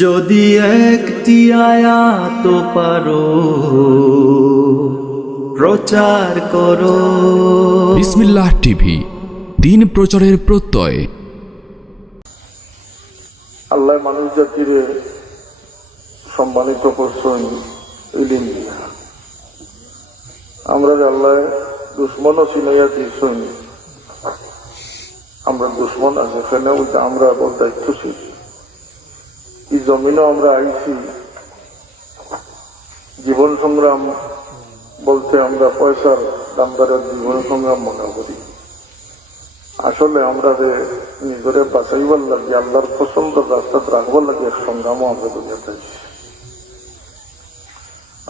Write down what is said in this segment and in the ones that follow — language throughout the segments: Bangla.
যদি একটি আয়াত পারো প্রচার করো। বিসমিল্লাহ টিভি, দিন প্রচারের প্রত্যয়। আল্লাহ মানুষ জাতিরে সম্মানিত করছেন ইলিম দিয়া। আমরা আল্লাহ দুশ্মনও চিনাইয়া দিয়েছেন। আমরা দুশ্মন আছে সেখানে আমরা দায়িত্বশীল। এই জমিনও আমরা আইছি জীবন সংগ্রাম বলতে আমরা পয়সার দামদারের জীবন সংগ্রাম মনে করি। আসলে আমরা যে নিজেরে বাঁচাইবার লাগে আল্লাহর পছন্দ রাস্তা রাখবার লাগে সংগ্রামও আমরা দুনিয়াতে আইছি।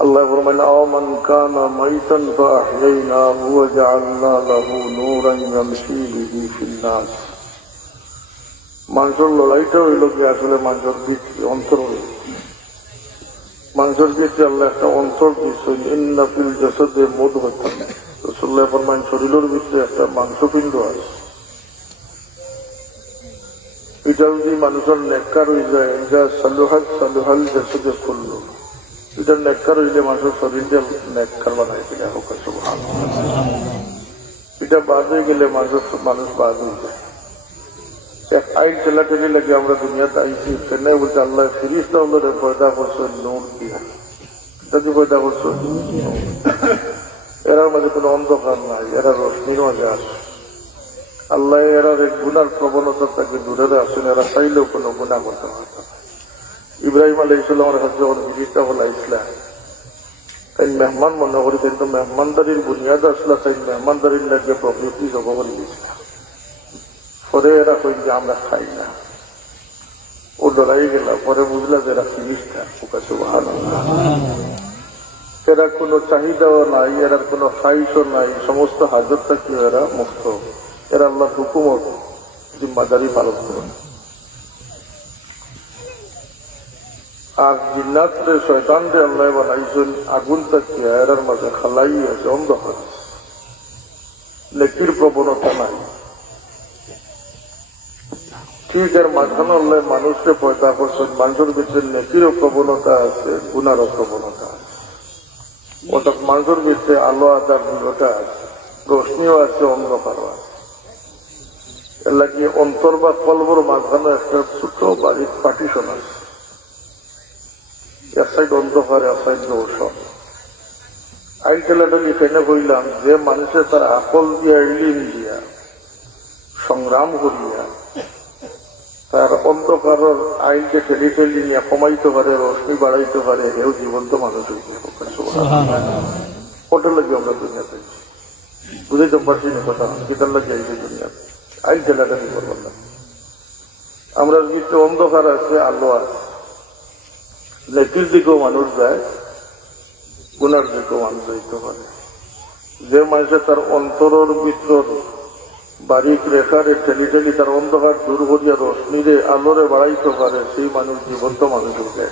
আল্লাহ ফরমাইন আওয়ামান কানা মাইতান ফাআহইনাহু ওয়া জাআলনা লাহু নূরান ইয়ামশি বিহি ফিন নাস। মানুষের লড়াইটা হইল কি আসলে মানুষের ভিতরে অন্তর, মানুষের ভিতরে আল্লাহ একটা অন্তর দিচ্ছেন। ইন্না ফিল জাসাদি মুদগাতান, রাসূলুল্লাহ ফরমাইন শরীরের ভিতরে একটা মাংসপিণ্ড আছে। এটা যদি মানুষের নেককার হয়ে যায়, যা সালুহাল জাসাদে কুল্লু, এটা নেককার হইলে মানুষের শরীরটা নেককার বানাই দিলে হোক। এটা বাদ হয়ে গেলে মানুষ বাদ হয়ে যায়। এক আইন ঠেলাঠেলি লাগে আমরা দুনিয়াতে আইছি। চেন্নাই বলছে আল্লাহ ফিরিস্তা হলো পয়দা করছেন নূর দিয়া। এটা কি পয়দা করছেন? এরার মাঝে কোনো অন্ধকার নাই, এরা রশ্মির মাঝে আসে। আল্লাহ এরার এক গুনার প্রবণতা তাকে দূরে আসেন। এরা চাইলেও কোনো গুণা করতে পারত না। ইব্রাহিম আলাইহিসসালামের কাছে যখন ফিরিস্তা বলা ইসলাম, তাই মেহমান মনে করি, কিন্তু মেহমানদারির বুনিয়াদ আসলে তাই মেহমানদারির লাগে প্রকৃতি জগবল দিয়েছিলাম। পরে এরা কই যে আমরা খাই না, ও ডরাই গেল। পরে বুঝলা যে এরা ফিরিস্তা। এরা কোনো চাহিদাও নাই, এরা কোনো খাইশও নাই, সমস্ত হাজত থাকলেও এরা মুক্ত। এরা আল্লাহ হুকুমত জিম্মাদারি পালন করেন। আর জিন্নাতরে শয়তানরে আল্লাহ বানাইছেন আগুন থাকিয়া, এরার মাঝে খালাই আছে অন্ধকার, নেকির প্রবণতা নাই। ঠিক এর মাঝখানে আল্লাহ মানুষকে পয়দা করছেন। মানুষের ভিতরে নেকিরও প্রবণতা আছে, গুনারও প্রবণতা আছে। অর্থাৎ মানুষের ভিতরে আলো আদার দৃঢ়তা আছে, রশ্মিও আছে, অন্ধকারও আছে। এর লাগে অন্তর বা কলবর মাঝখানে একটা ছোট বাড়ির পার্টিশন আছে। এক সাইড অন্ধকার, এক সাইড রোশন। আই খেলাটা লিখে বললাম যে মানুষের তার আকল দিয়া ইলিম দিয়া সংগ্রাম করিয়া তার অন্ধকারের আইনকে ঠেলি ঠেলি নিয়ে কমাইতে পারে, রশ্মি বাড়াইতে পারে, এও জীবন্ত মানুষ হইতে হোটেল লাগে আমরা দুনিয়াতে বুঝাইতে পারছি না কথা। কিতার লাগে আইছে দুনিয়াতে আই খেলাটা কি করবো না। আমরা ভিতরে অন্ধকার আছে, আলো আছে। নেকির দিকেও মানুষ যায়, গুনার দিকেও মানুষ যাইতে পারে। যে মানুষের তার অন্তরের ভিতর বারিক রেখারে ঠেলি ঠেলি তার অন্ধকার দূর করিয়া রশ্মিরে আলোরে বাড়াইতে পারে, সেই মানুষ জীবন্ত মানুষ উঠে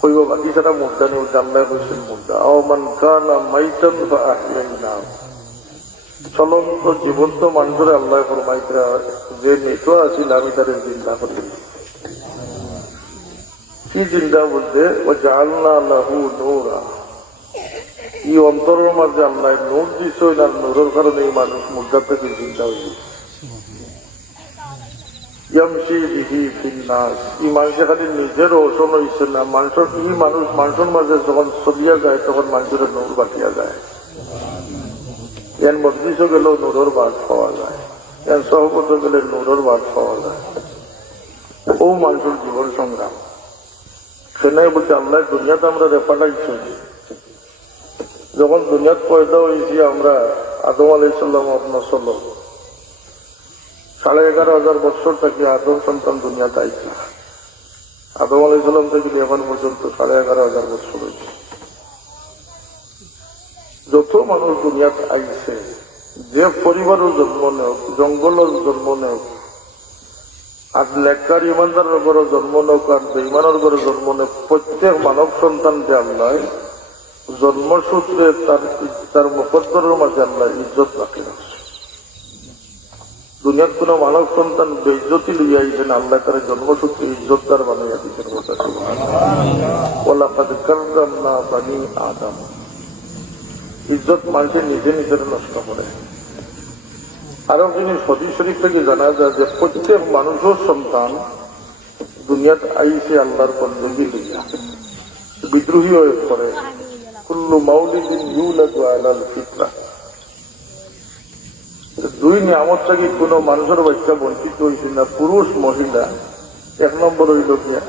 কইব। বাকি সারা মুদ্রা নেই, জানলা হয়েছেন মুদ্রা। আওয়ামান কানা মাইতান ফাআহইনাহু, চলন্ত জীবন্ত মানুষের আল্লাহ ফরমাইতে যে মৃত আছিল আমি তাদের জিন্দা করি। কি জিন্দা বলতে ও জাআলনা লাহু নূরা, এই অন্তরের মাঝে আল্লাহ নূর দিচ্ছে। আর নূরের কারণে এই মানুষ মুদ্রা থেকে চিন্তা হয়েছে। ইয়ামশি বিহি ফিন নাস, এই মানুষের খালি নিজের রোশন হয়েছে না, মানুষের এই মানুষের মাঝে যখন চলিয়া যায় তখন মানুষের নূর বাটিয়া যায়। এর মজলিসও গেলেও নূরের বাদ পাওয়া যায়, এর সহবত গেলে নূরের বাদ পাওয়া যায়। ও মানুষের জীবন সংগ্রাম। সেখানে বলছে আল্লাহ দুনিয়াতে আমরা রেপাটাইছি। যখন দুনিয়াত পয়দা হয়েছি আমরা, আদম আলাইহিসসালাম নসল 11,500 বছর থেকে আদম সন্তান দুনিয়াতে আইছে। আদম আলাইহিসসালাম থেকে এখন পর্যন্ত 11,500 বছর হয়েছে। যত মানুষ দুনিয়াতে আইছে, যে পরিবারের জন্ম নেওক, জঙ্গলের জন্ম নেওক, আর নেককার ইমানদারের ঘরে জন্ম নেওক আর বেঈমানের ঘরে জন্ম নেওক, প্রত্যেক মানব সন্তান যে আল্লাহ জন্মসূত্রে তার মুকদ্দরের মাঝে আল্লাহ ইজ্জত রাখে। দুনিয়ার কোন মানব সন্তান বেইজ্জতি লইয়া আইছেন, আল্লাহ তার জন্মসূত্রে ইজ্জতদার বানাইয়া দিচ্ছেন। ওয়ালাকাদ কাররামনা বানি আদম। ইজ্জত মানুষের নিজে নিজের নষ্ট করে। আরো জিনিস হাদিস শরীফ থেকে জানা যায় যে প্রত্যেক মানুষের সন্তান দুনিয়াত আইসে আল্লাহর বন্দী লইয়া বিদ্রোহী হয়ে পড়ে। কুল্লু মাউলিদিন ইউলাদু আলাল ফিতরা। দুই নিয়ামত থেকে কোন মানুষের বাচ্চা বঞ্চিত হয়েছে না, পুরুষ মহিলা। এক নম্বর হইল গিয়া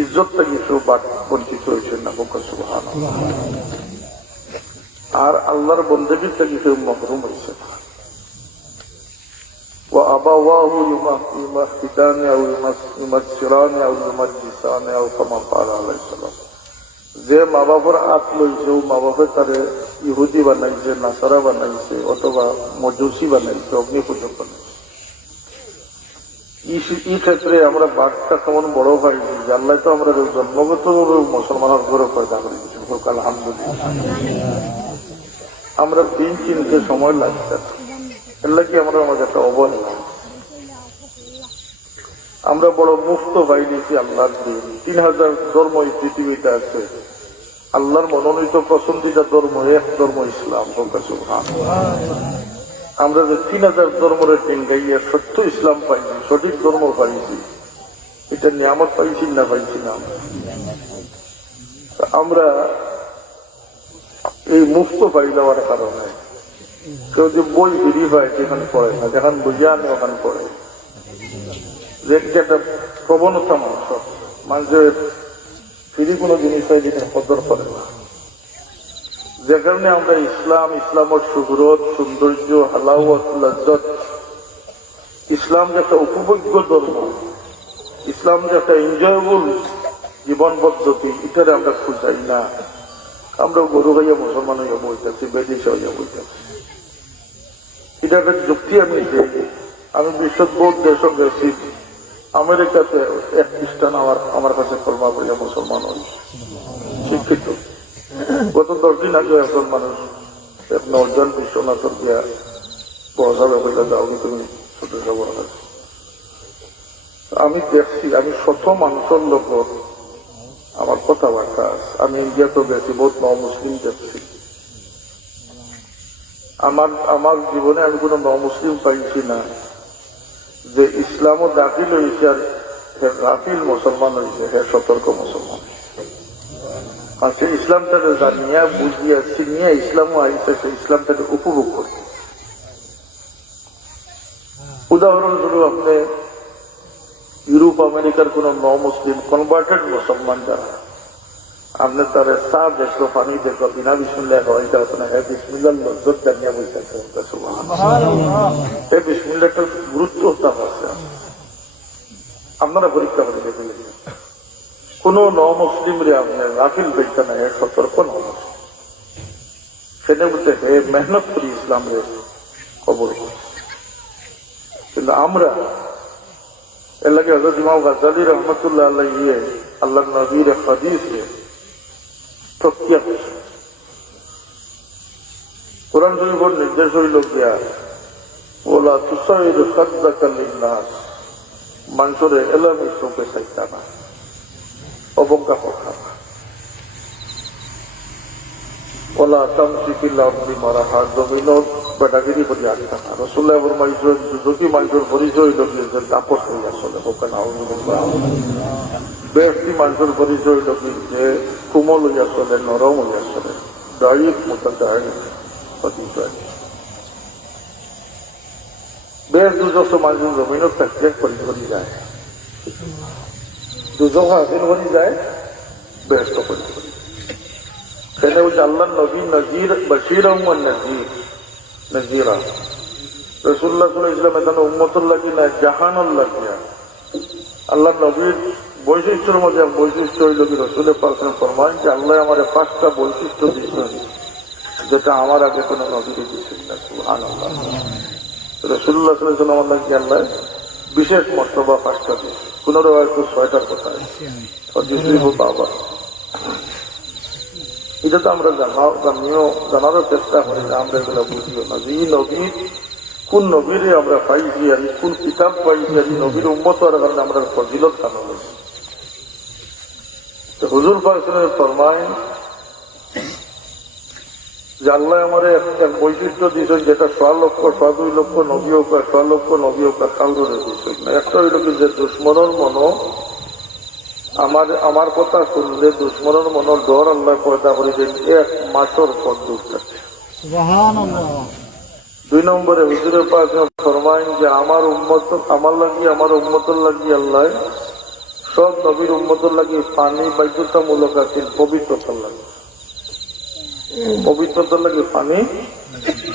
ইজ্জত থেকে কেউ বঞ্চিত হয়েছে না, সুবহানাল্লাহ। আর আল্লাহর বন্দেগীর থেকে কেউ মহরুম হয়েছে না। وأبواه يمهدانه أو يمسرانه أو يمجسانه أو كما قال عليه السلام। যে মা বাবার হাত লইছে ও মা বাপে তারে ইহুদি বানাইছে, নাসারা বানাইছে, অথবা মজুসি বানাইছে, অগ্নিপূজক বানাইছে। এই ক্ষেত্রে আমরা বাঘটা কেমন বড় পাইছি, জানলাই তো আমরা জন্মগত মুসলমানের ঘরে পয়দা করে দিচ্ছি। আলহামদুলিল্লাহ। আমরা দিন চিনতে সময় লাগছে, এর কি আমরা আমাদের একটা অবহেলা। আমরা বড় মুক্ত পাই দিয়েছি আল্লাহর দিন। 3000 ধর্ম এই পৃথিবীতে আছে। আল্লাহর মনোনীত পছন্দিদা ধর্ম এক ধর্ম ইসলাম। আমরা যে 3000 ধর্মের দিন গাইয়া সত্য ইসলাম পাইছি, সঠিক ধর্ম পাইছি, এটা নিয়ামত পাইছি না পাইছি না। আমরা এই মুক্ত পাই যাওয়ার কারণে কেউ যে বই ফিরি পায় যেখানে পড়ে না, যেখানে বুঝে আনে ওখানে পড়ে। যে একটা প্রবণতা মানুষের ফিরি কোনো জিনিস হয় যেটা কদর করে না। যে কারণে আমরা ইসলামের সুহরত, সৌন্দর্য, হালাওয়াত, লজ্জত, ইসলাম যে একটা উপভোগ্য ধর্ম, ইসলাম যে একটা এনজয়েবল জীবন পদ্ধতি, এটারে আমরা খুঁজাই না। আমরা গরু হইয়া মুসলমান হইয়া বইতেছি, বেদিস হইয়া বইতেছি। এটা একটা যুক্তি আমি দিই। আমি বিশ্বের বহু দেশ গেছি। আমেরিকাতে এক খ্রিস্টান আমার কাছে কলমা বইয়া মুসলমান হই, শিক্ষিত। গত 10 দিন আগে একজন মানুষ এক নজন বিশ্বনাথর দিয়া পৌঁছাবে বলে যাও তুমি ছোট খবর আছে। আমি দেখছি, আমি শত মানুষের লোক আমার কথাবার্তা আছে। আমি ইন্ডিয়াতে গেছি, বহুত মুসলিম দেখছি। আমার জীবনে আমি কোন মুসলিম পাইছি না যে ইসলামও দাখিল হয়েছে আর গাফিল মুসলমান হয়েছে, হ্যাঁ সতর্ক মুসলমান। আর সে ইসলামটাকে জানিয়া বুঝিয়া চিনিয়া ইসলামও আইসে, সে ইসলামটাকে উপভোগ করছে। উদাহরণস্বরূপ আপনি ইউরোপ আমেরিকার কোন মুসলিম কনভার্টেড মুসলমান যারা, আপনি তার চা দেখো, পানি দেখো, বিনা বিসমিল্লাহ হওয়াইটা আপনার হ্যাঁ বিসমিল্লাহ লজ্জত জানিয়া বলতেছে। এই বিসমিল্লাহটার গুরুত্ব আছে। আপনারা পরীক্ষা করে দেখে কোন মুসলিম রে আপনার গাফিল বেচতে না, সতর্ক নয়। সেটা বলতে হে মেহনত করি ইসলাম রে খবর। কিন্তু আমরা এর লাগে হযরত ইমাম গাজ্জালী রহমতুল্লাহ আলাইহি আল্লাহ নবীর হাদিসে প্রত্যক্ষ কোরআন শরীফের নির্দেশ হইল গিয়া ওলা তুসাইর সাদদাকা লিন্নাস, মানুষের এলামি চোখে চাইতা না, অবজ্ঞা কথা না। ওলা তামসি ফিল আরদি মারাহা, জমিনত বেটাগিরি করি আসতা না। রাসূলুল্লাহ ফরমাইছেন যদি মানুষের পরিচয় হইল যে দাপট হয়ে আসলে ওখানে ব্যক্তি মানুষের পরিচয় হইল যে কোমল হইয়া চলে, নরম হইয়া চলে, দায়িক মোতাদায়ী পরিচয়। বেশ দুজক তো মানুষের জমিনত থাকতে পরিচয় যায়, দুজক হাসিল করি যায়, বেশ তো পরিচয়। সেটা হচ্ছে আল্লাহ নবী নজির বশীর নজিরা। রাসূলুল্লাহ সাল্লাল্লাহু আলাইহি ওয়াসাল্লাম এখানে উম্মতুল লাগি না, জাহানুল লাগিয়া। আল্লাহ নবীর বৈশিষ্ট্যের মধ্যে বৈশিষ্ট্য হইল কি রাসূলের পাক ফরমান যে আল্লাহ আমার 5টা বৈশিষ্ট্য দিয়েছেন যেটা আমার আগে কোনো নবীকে দিয়েছেন না। সুবহানাল্লাহ। রাসূলুল্লাহ সাল্লাল্লাহু আলাইহি ওয়াসাল্লাম আল্লাহ বিশেষ মর্তবা 5টা দিয়েছে, কোন হয়তো 6টার কথা বাবা। এটা তো আমরা জানারও চেষ্টা করি না, আমরা এগুলো বুঝিও না যে এই নবীর কোন নবীরে আমরা পাইছি আর কোন কিতাব পাইছি আর নবীর উম্মত হওয়ার কারণে আমরা ফজিলত কানা হয়েছি। হুজুর পার্সনের ফরমাইন যে আল্লাহ আমার এক বৈশিষ্ট্য দিয়েছেন, যেটা 1.5 লক্ষ 2 লক্ষ নবী হোক 1.5 লক্ষ নবী হোক খাল ধরে দিয়েছেন না। একটা হইল কি যে দুশ্মনের মন আমার কথা শুনলে দুশ্মনের মনের ডর আল্লাহ পয়দা করে দেন 1 মাসের পর দূর থাকে। 2 নম্বরে হুজুরের পাশে ফরমাইন যে আমার উম্মতের লাগি আল্লাহ সব নবীর উম্মতের লাগি পানি বাধ্যতামূলক আছে, পবিত্রতার লাগে পানি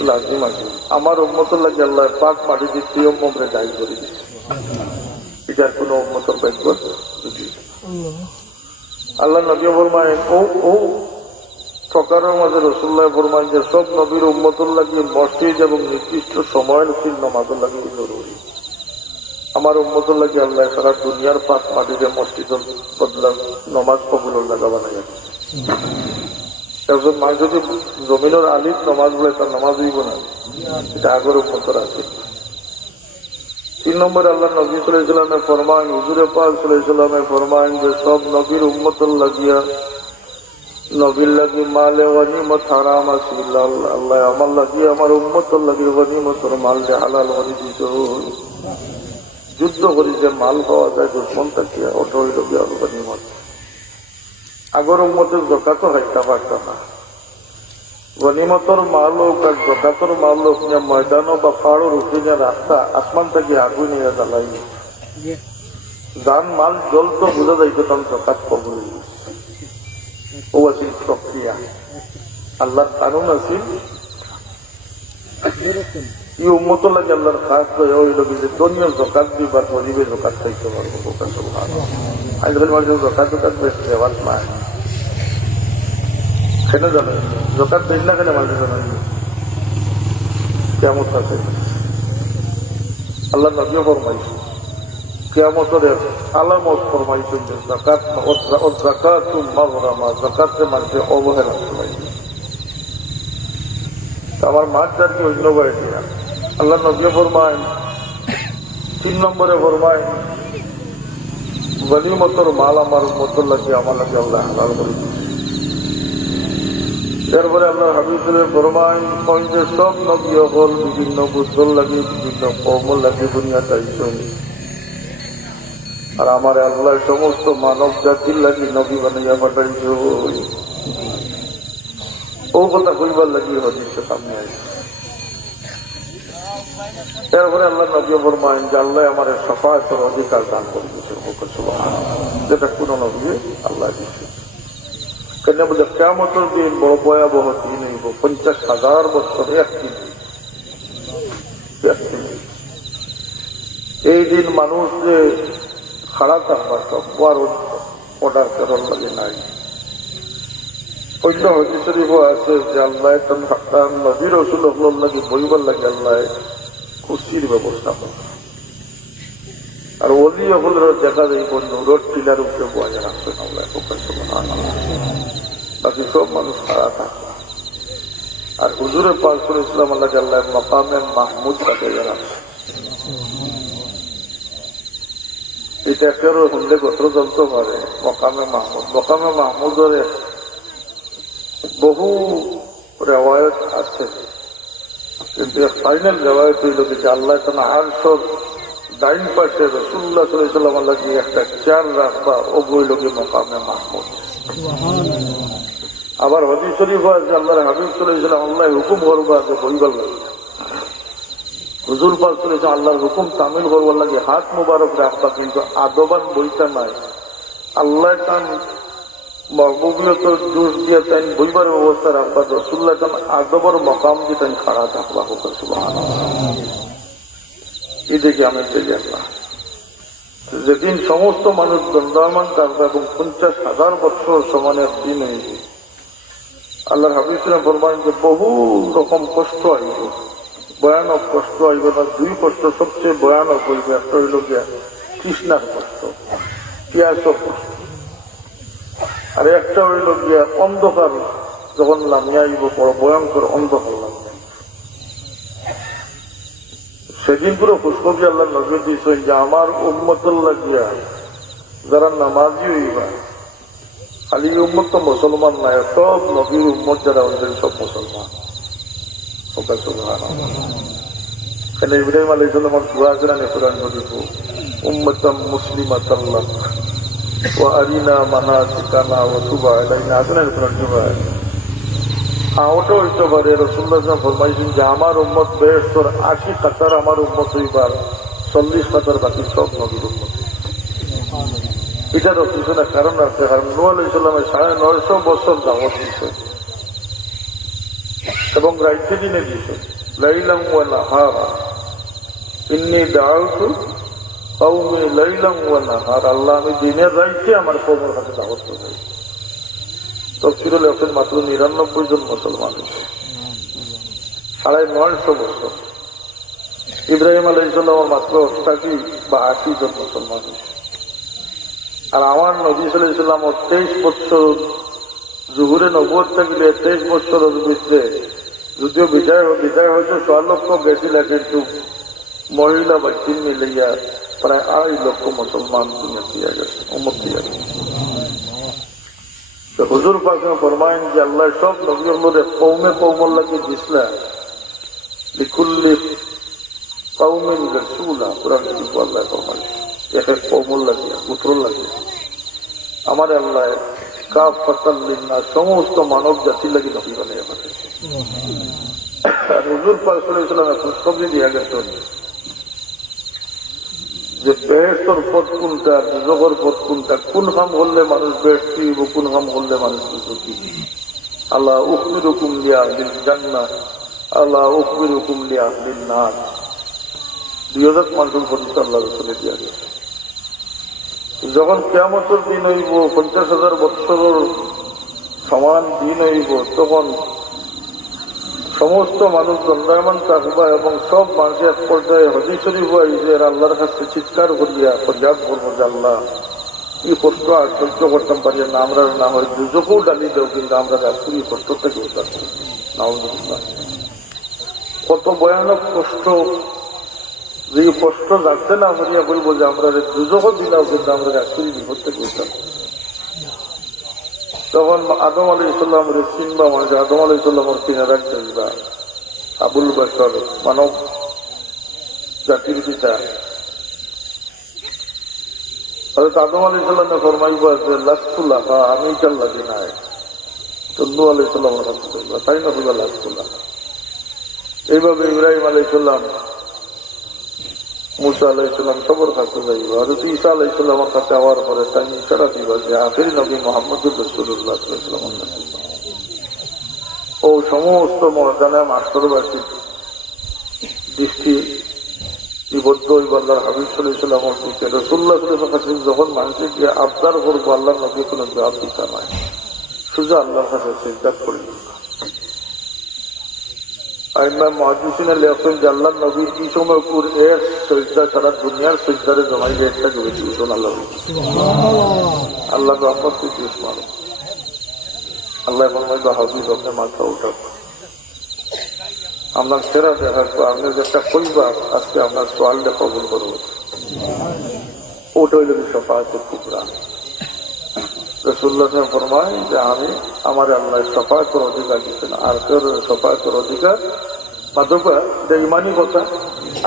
লাজিম আছে। আমার উম্মতের লাগে আল্লাহ পাক মাটি দিয়ে তিয়ম্মরে দায়ী করে দিচ্ছে। এটার কোন উম্মতের ভাগ্য আল্লাহ নবী ফরমায়েন ও প্রকারের মাঝে রাসূলুল্লাহ ফরমায়েন যে সব নবীর উম্মতের লাগে মসজিদ এবং নির্দিষ্ট সময়ের ফির নামাজের লাগে জরুরি। আমার উম্মতের লাগে আল্লাহ সারা দুনিয়ার পাক মাটিতে মসজিদের বদলা নমাজ কবুলের লাগা বানাই আছে। একজন মা যদি জমিনের আলিফ নমাজ বলে তার নামাজ হইব না, এটা আগর উম্মতের আছে। 3 নম্বরে আল্লাহ নবী সাল্লাল্লাহু আলাইহি ওয়াসাল্লামের ফরমান, হুজুরে পাক সাল্লাল্লাহু আলাইহি ওয়াসাল্লামের ফরমান যে সব নবীর উম্মতের লাগিয়া নবীর লাগি মালে গনিমত হারাম আছে। আল্লাহ আমার লাগিয়া আমার উম্মতের লাগি গনিমতের মাল হালাল করে দিত। যুদ্ধ করি যে মাল পাওয়া যায় দুশ্মন থেকে ওটা হইল গিয়া গনিমত। আগর উম্মতের যাকাত হাইতা পারতাম না। গনিমতর মাল হোক আর যাকাতর মাল হোক না ময়দানও বা পাহাড়ের উঠিনে রাস্তা আসমান থেকে আগুন নিয়ে জ্বালাই যান মাল জল তো বোঝা যাইতো তখন যাকাত কবুল ও আছিল প্রক্রিয়া। আল্লাহর কানুন আছিল এই উম্মতের লাগে আল্লাহর খাস হইল যে দুনিয়ার যাকাত দিবার গরিবের যাকাত চাইতে পারবো। আইনখালি মানুষ যাকাত বেশি দেওয়ার পায় সেটা জানে যাকাত বেশি না কেন মানুষ জানেন কিয়ামত আছে। আল্লাহ নবীও ফরমাইছে কিয়ামতের আলামত ফরমাইছেন যে যাকাত মাগরামা, যাকাতকে মানুষের অবহেলা ফরমাইছে। আমার মাঠ যার কি অন্য বাড়ি না। আল্লাহ নবীও ফরমায় 3 নম্বরে ফরমায় গনিমতের মাল আমার উম্মতের লাগে আমার লাগে আল্লাহ হালাল করে দিয়েছে। এরপরে আল্লাহ হাবিবুল্লাহ ফরমায় যে সব নবী হল বিভিন্ন বুদ্ধর লাগে বিভিন্ন কওমের লাগে দুনিয়া চাইছেন, আর আমার আল্লাহ সমস্ত মানব জাতির লাগে নবী বানাইয়া পাঠাইছ। ও কথা কইবার লাগি হদিসে সামনে আইছে। এরপরে আল্লাহ নবী ফরমায়েন যে আল্লাহ আমার শাফাআতের অধিকার দান করে দিয়েছে, যেটা কোন নবী আল্লাহ দিয়েছে। কেন বলে কিয়ামতের দিন বড় ভয়াবহ দিন হইব, 50,000 বছর একদিন। এই দিন মানুষ যে খাড়া থাকবার সবার অর্ডার করার লাগে নাই। অন্য হাদিস শরীফ আছে যে আল্লাহ নবী রাসূলুল্লাহ লাগে বইবার লাগে আল্লাহ কুর্সির ব্যবস্থা করে, আর ওলি হলের দেখা যায় নূরের টিলার উপরে বয়ে রাখছেন আল্লাহ। বাকি সব মানুষ খাড়া থাকবে। আর হুজুরে পাক ইসলাম আল্লাহ আল্লাহ মাকামে মাহমুদ তাকে রাখছে। এটা কেউ শুনলে গোত্র চলতে পারে। মকামে মাহমুদের বহু রেওয়ায়ত আছে, কিন্তু ফাইনাল রেওয়ায়ত হইল যে আল্লাহ তাআলা আরশের ডাইন পাশে রাসূলুল্লাহ সাল্লাল্লাহু আলাইহি ওয়াসাল্লাম লাগি একটা চেয়ার রাখবা, ও বইল কি মকামে মাহমুদ। আবার হাদিস শরীফ আছে আল্লাহর হাবিব সাল্লাল্লাহু আলাইহি ওয়াসাল্লাম আল্লাহ হুকুম করবা যে বইবার লাগে। হুজুর পাক সাল্লাল্লাহু আলাইহি ওয়াসাল্লাম আল্লাহর হুকুম তামিল করবার লাগে হাত মুবারক রাখবা, কিন্তু আদবান বইটা নাই। আল্লাহ তান মহবুবিয়তের জোশ দিয়ে তাই বইবার ব্যবস্থা রাখবা, রাসূলুল্লাহ তান আদবর মকাম দিয়ে তাই খাড়া থাকবা। এই দেখে আমি দেখি আল্লাহ যেদিন সমস্ত মানুষ দণ্ডায়মান থাকবে এবং 50,000 বছর সমানের দিন হইবে। আল্লাহর হাবিব ফরমায়েন যে বহু রকম কষ্ট আইব, ভয়ানক কষ্ট আইব না। 2 কষ্ট সবচেয়ে ভয়ানক হইবে। একটা হইল গিয়া তৃষ্ণার কষ্ট, পিয়াসক কষ্ট, আর একটা হইল গিয়া অন্ধকার যখন নামিয়ে আইব, বড় ভয়ঙ্কর অন্ধকার লাগবে। বেদিন পুরো খুশখবরি আল্লাহ নজর দিয়েছেন যে আমার উম্মতুল লাগিয়া যারা নামাজি হইবা, খালি উম্মত তো মুসলমান নাই, সব নবীর উম্মত যারা ওদের সব মুসলমান। এখানে ইব্রাহিম আলাইহিস সালামের দোয়া আছে না কোরআন শরীফ, উম্মাতাম মুসলিমাতাল লাক ওয়া আরিনা মানাসিকানা ওয়া তুব আলাইনা, আছে না কোরআন শরীফ। ওটা হইতে পারে রাসূলুল্লাহ সাল্লাল্লাহু আলাইহি ওয়াসাল্লাম ফরমাইছেন যে আমার উম্মত বেহেশতর 80 কাতার আমার উম্মত হইবার, 40 কাতার বাকি সব নবীর উম্মত। এটারও পিছনে কারণ আছে, কারণ নূহ আলাইহিস সালামের 950 বছর দাওয়াত দিয়েছে এবং রাইতে দিনে দিয়েছে, লাইলাম ওয়া নাহারা ইন্নী দাআউতু কওমি লাইলাম ওয়া নাহারা, আল্লাহ আমি দিনের রাইতে আমার কওমের কাছে দাওয়াত করি। তফসিরুল হাসান মাত্র 99 জন মুসলমান হয়েছে, 950 বছর। ইব্রাহিম আলাইহিস সালামের মাত্র 80 বা 80 জন মুসলমান হয়েছে। আর আমার নবী সাল্লাল্লাহু আলাইহি ওয়াসাল্লাম 23 বছর জুহুরে নবুয়ত থাকলে 23 বছরের ভিতরে যদিও বিদায় হয়তো 6 লক্ষ গেছিল, কিন্তু মহিলা বাচ্চা মিলাইয়া প্রায় 2.5 লক্ষ মুসলমান দুনিয়া দিয়া গেছে, উম্মত দিয়া গেছে। তো হুজুর পাক ফরমায়েন যে আল্লাহ সব নবীগুলোরে কওমে কওমর লাগে দিছলা, লিকুল্লি কওমিন রাসূলা, কোরআন শরীফ আল্লাহ ফরমায় এক এক কওমর লাগে পুত্র লাগে আমার আল্লাহ কাফাতাল লিন্নাস, সমস্ত মানব জাতি লাগে নবী বানাইয়া পাঠাইছে। আর হুজুর পাক সাল্লাল্লাহু আলাইহি ওয়াসাল্লাম খুশখবরি দিয়া গেছেন যে বেহেশতর পথ কোনটা, দুজখের পথ কোনটা, কোন কাম করলে মানুষ বেহেশতি হইব, কোন কাম করলে মানুষ দুজখী। আল্লাহ উখবিরুকুম লিআহলিল জান্নাহ, আল্লাহ উখবিরুকুম লিআহলিন নার। 2000 মানুষের পরিচয় আল্লাহ রাসূল দিয়া গেছে। যখন কিয়ামতের দিন হইব, 50,000 বৎসরের সমান দিন হইব, তখন সমস্ত মানুষ দণ্ডায়মান থাকবা এবং সব মানুষ এক পর্যায়ে হাদিস শরীফ যে আল্লাহর কাছে চিৎকার করিয়া ফরিয়াদ করবো যে আল্লাহ এই কষ্ট আর সহ্য করতাম পারি না, আমরা না হয় দুজকেও ডালি দেও, কিন্তু আমরা এই কষ্ট থেকে উদ্ধার করি না। কত ভয়ানক কষ্ট, যে কষ্ট যাচ্ছে না করিয়া বলবো যে আমরা দুজকও দিলাম, কিন্তু আমরা আসলে বিপদ থেকে উদ্ধার করি। তখন আদম আলাইহিস সালামের চিনবা মানুষ, আদম আলাইহিস সালামের কিনারা চিনবা, আবুল বাশর মানব জাতির পিতা হযরত আদম আলাইহিস সালামে ফরমাইবা যে লাস্তুল্লাহ, আমি আল্লাহ দিনাই। তো নূহ আলাইহিস সালামের কাছে বলবা, তাই না বলবা লাস্তুল্লাহ। এইভাবে ইব্রাহিম আলাইহিস সালাম, মুসা আলাইহিস সালাম সবার কাছে যাইবা। হযরত ঈসা আলাইহিস সালামের কাছে যাওয়ার পরে তাই ইশারা দিবা যে আখির নবী মুহাম্মদুর রাসূলুল্লাহ সাল্লাল্লাহু আলাইহি ওয়াসাল্লাম। ও সমস্ত ময়দানে মাস্টারবাসী দৃষ্টি নিবদ্ধ হইব আল্লাহর হাবিব সাল্লাল্লাহু আলাইহি ওয়াসাল্লামের দিকে। রাসূলুল্লাহ সাল্লাল্লাহু আলাইহি ওয়াসাল্লাম যখন মানুষের গিয়ে আবদার করবো, আল্লাহর নবী কোনো জবাব দিতে নয়, সোজা আল্লাহর কাছে সিজদা করে দিবা। আইমা মুহাদ্দিসিনে লেখেন যে আল্লাহর নবী কি সময় পুর এক সিজদা সারা দুনিয়ার সিজদারে জমাইলে একটা করে দিয়েছেন আল্লাহ। আল্লাহর রহমত কি জিনিস মানো, আল্লাহ ফরমাইবা হাবিব আপনি মাথা উঠাও, আপনার সেরা দেখাবো, আপনি যেটা কইবা আজকে আপনার সোয়ালটা কবুল করবো। ওটা হইল শাফাআতুল কুবরা। রাসূলুল্লাহ ফরমায় যে আমি আমার আল্লাহ শাফাআতের অধিকার দিচ্ছেন, আর কেউ শাফাআতের অধিকার মাধবা ইমানি কথা,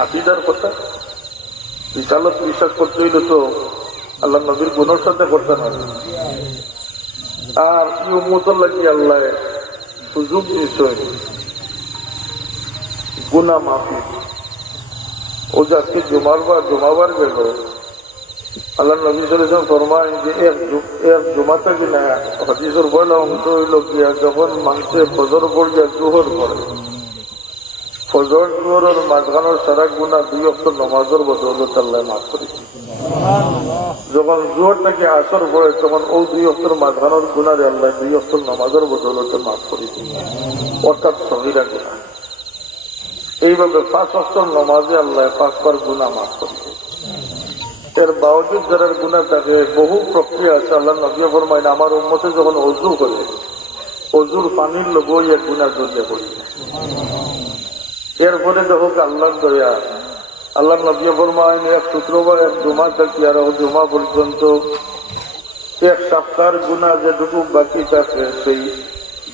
আকীদার কথা। রিসালাত বিশ্বাস করতে হইলে তো আল্লাহ নবীর গুণের সাথে করতে হবে। আর এই উম্মতের লাগি আল্লাহ সুযোগ নিশ্চয় গুনাহ মাফি। ও যে আজকে জমাবার গেল, আল্লাহ নবী সাল্লাল্লাহু আলাইহি ওয়াসাল্লাম ফরমায় যে এক জুমাতে কিনা হাদিসের বলা অংশ হইল গিয়া যখন মানুষের ফজর পড়িয়া জোহর পড়ে, ফজর জোহরের মাঝখানোর সারা গুণা 2 ওয়াক্ত নামাজের বদৌলত আল্লাহ মাফ করে। যখন জোহর থেকে আসর পড়ে তখন ও 2 ওয়াক্তের মাঝখানোর গুণারে আল্লাহ 2 ওয়াক্ত নামাজের বদৌলতে মাফ করে, অর্থাৎ সগীরা গুনাহ। এইভাবে 5 ওয়াক্তের নামাজে আল্লাহ 5 বার গুনাহ মাফ করে। এর বাওজুদ যারা গুনাহ থাকে, বহু প্রক্রিয়া আছে। আল্লাহ নবী ফরমায় আমার উম্মতে যখন ওযু করে, ওযুর পানির লগই এক গুনাহ জড়িয়ে পড়ে। এরপরে দেখো আল্লাহর দয়া, আল্লাহ নবী ফরমায়েন এক শুক্রবার এক জুমা থেকে আর জুমা পর্যন্ত এক সপ্তাহের গুনাহ যেটুকু বাকি থাকে সেই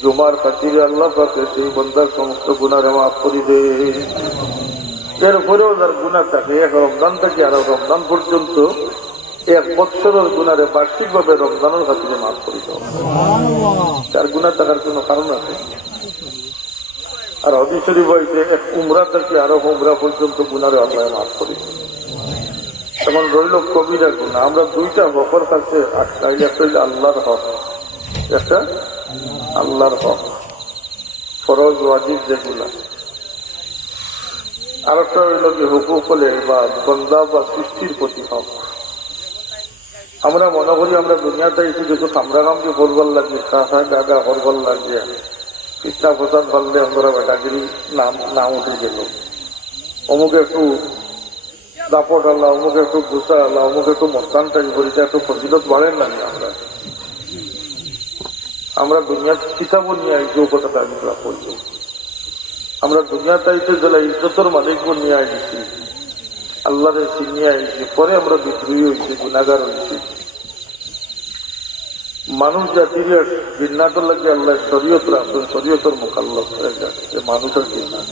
জুমার খাতিরে আল্লাহ পাকে সেই বন্দার সমস্ত গুনাহ মাফ করে দেন। এরপরেও যার গুনাহ থাকে এক রমজান থেকে আর রমজান পর্যন্ত এক বৎসরের গুনারে বার্ষিকভাবে রমজানের খাতিরে মাফ করে দেওয়া। তার গুনাহ থাকার কোনো কারণ আছে? আর হাদিস শরীফ হয়েছে এক উমরা থেকে আরো উমরা পর্যন্ত গুনারে আল্লাহ মাফ করে দেন। তেমন রইল কবিরা গুনাহ। আমরা দুইটা হকের কাছে আটকাই, একটা হইল আল্লাহর হক, একটা আল্লাহর হক ফরজ ওয়াজিব যেগুলা, আর একটা হইল যে হুকুক হলে বা বন্দা বা সৃষ্টির প্রতি হক। আমরা মনে করি আমরা দুনিয়াতে এসে কিছু কামড়াকামড়ি করবার লাগে, খাওয়া গাগা করবার লাগে, কৃষ্ণা প্রসাদ পারলে আমরা বেটাগিরি নাম উঠে গেল, অমুকে একটু দাপট আল্লাহ, অমুকে একটু গুসা আল্লাহ, অমুকে একটু মস্তান টাইম করিতে একটু ফজিলত বাড়েন না। আমরা দুনিয়ার কিতাবও নিয়ে আইছি, ও কথাটা আমি বলছি। আমরা দুনিয়াতে আইতে যারা ইজ্জতর মালিকও নিয়ে আইছি, আল্লাহরে চিনিয়ে আইছি, পরে আমরা বিদ্রোহী হয়েছি, গুণাগার হয়েছি। মানুষ জাতির জিন্নাতর লাগে আল্লাহ শরীয়ত রাখবেন, শরীয়তের মোকাল্লফ হয়ে যাচ্ছে মানুষের জিন্নাত।